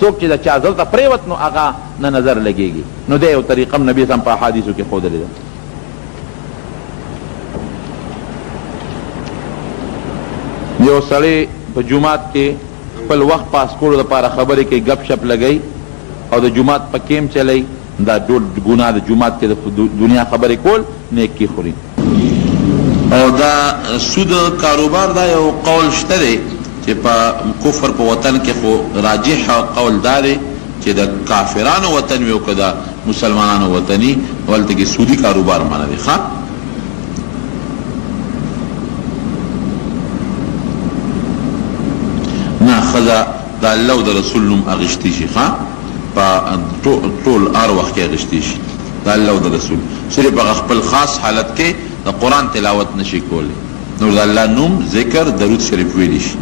څوک چې د چا زړه ته پرېوت نو هغه نه نظر لګېږي. نو دی یو طریقه هم نبي اسلام په احادیثو کې ښودلې ده. یو سړی په جومات کې خپل وخت پاس کولو دپاره خبرې کوي، ګپ شپ لګوي او د جومات په کیم چلی، دا ډول ګناه د جومات کې د دنیا خبرې کول نیکي خوري. او دا سود کاروبار دا یو قول شته دی چې په کفر په وطن کې خو راجح قول دا دی چې د کافرانو وطن وي او که د مسلمانانو وطني هلته کې سودي کاروبار معنی دی. ښه نه ښځه د الله او د رسول نوم اخیستی شي، ښه په ټول هر وخت کې اخیستی شي د الله او د رسول، صرف هغه خپل خاص حالت کې د قرآن تلاوت نشي کولی، نور د الله نوم ذکر درود شریف ویلی شي.